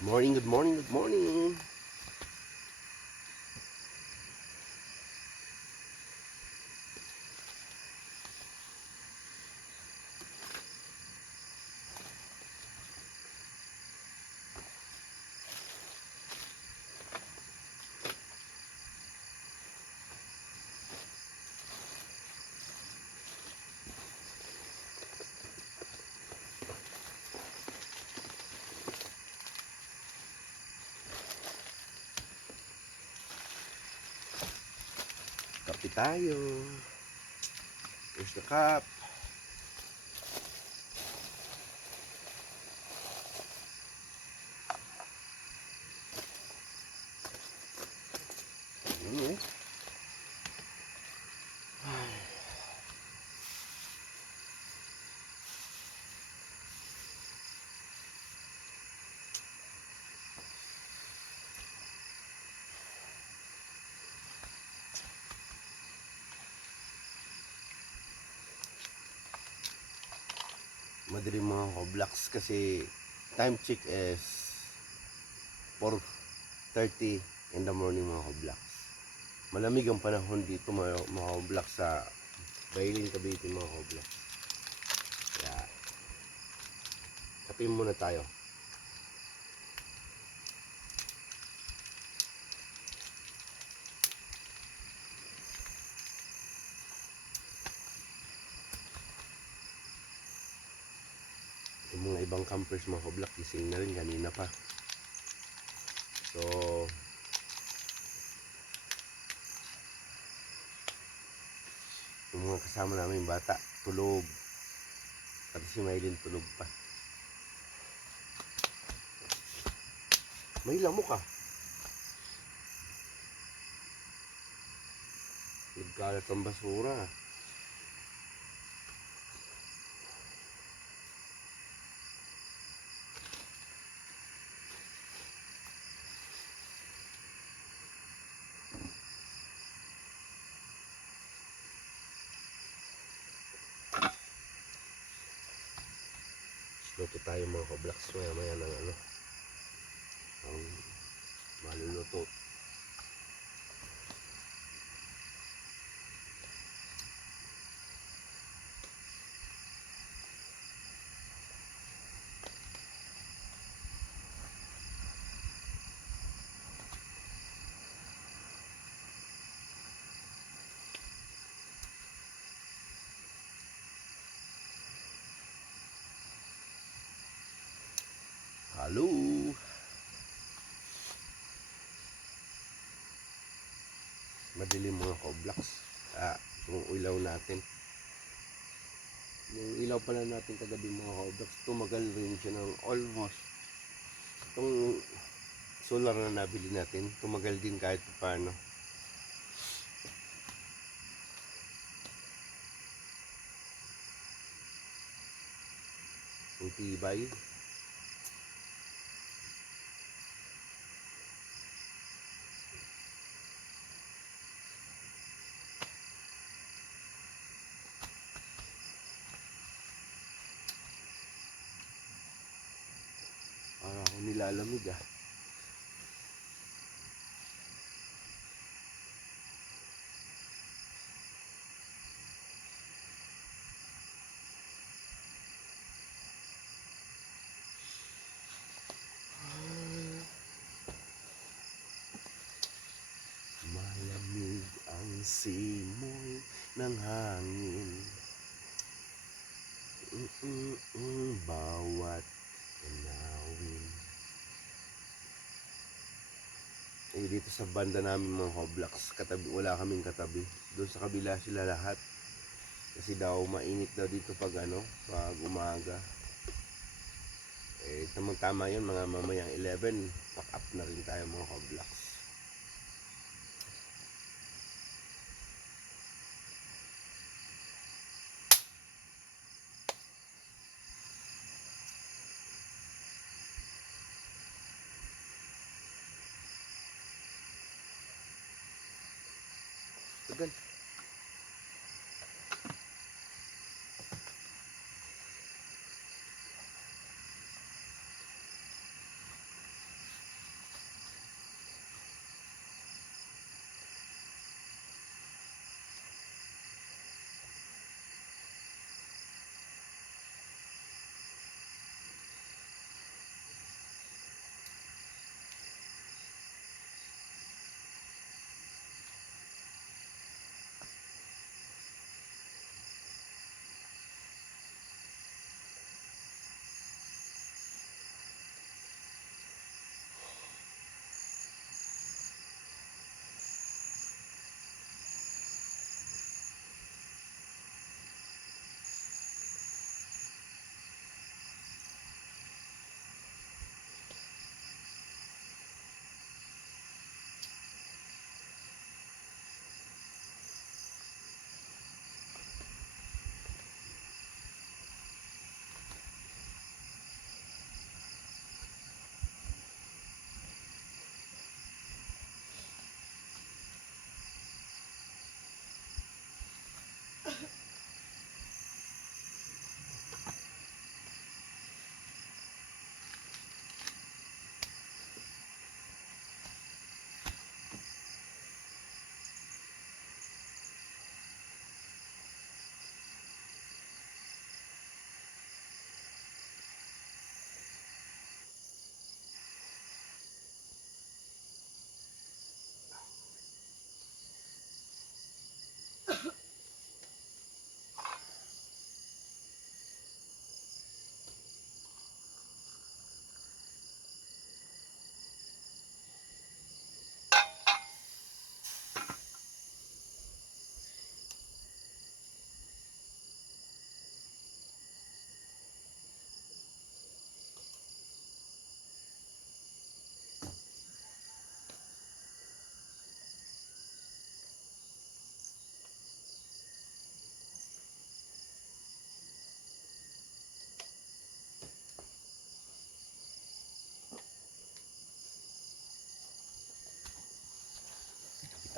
Morning, good morning, good morning. Kape tayo. Here's the cup. Ayan, madilim mga Roblox kasi time check is 4:30 in the morning mga Roblox. Malamig ang panahon dito mga Roblox sa Bailin, Cavite mga Roblox. Kaya kape muna tayo. Yung mga ibang campers mga Roblox gising na rin kanina pa. So yung mga kasama namin bata tulog, pati si Maylin tulog pa. May lamok ah. Nagkalat ang basura. Luto tayo mga Roblox maya ng ang maluluto. Halo. Madilim mga Roblox. Yung ilaw natin. Yung ilaw pala natin kagabi mga Roblox, tumagal rin siya ng almost. Itong solar na nabili natin, tumagal din kahit paano. Yung tibay. Ako nilalamig ah. Malamig ang simoy ng hangin. Bawat tanawin. Dito sa banda namin mga Roblox, katabi, wala kaming katabi. Doon sa kabila sila lahat. Kasi daw mainit daw dito pag pag umaga. Tamang-tama yun, mga mamayang 11, pack up na rin tayo mga Roblox. Tagal.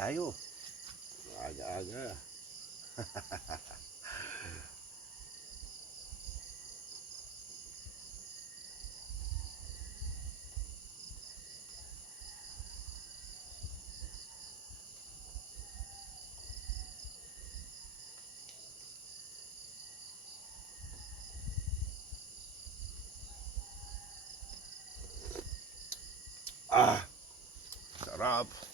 tayo. Aga-aga. Ah, sarap.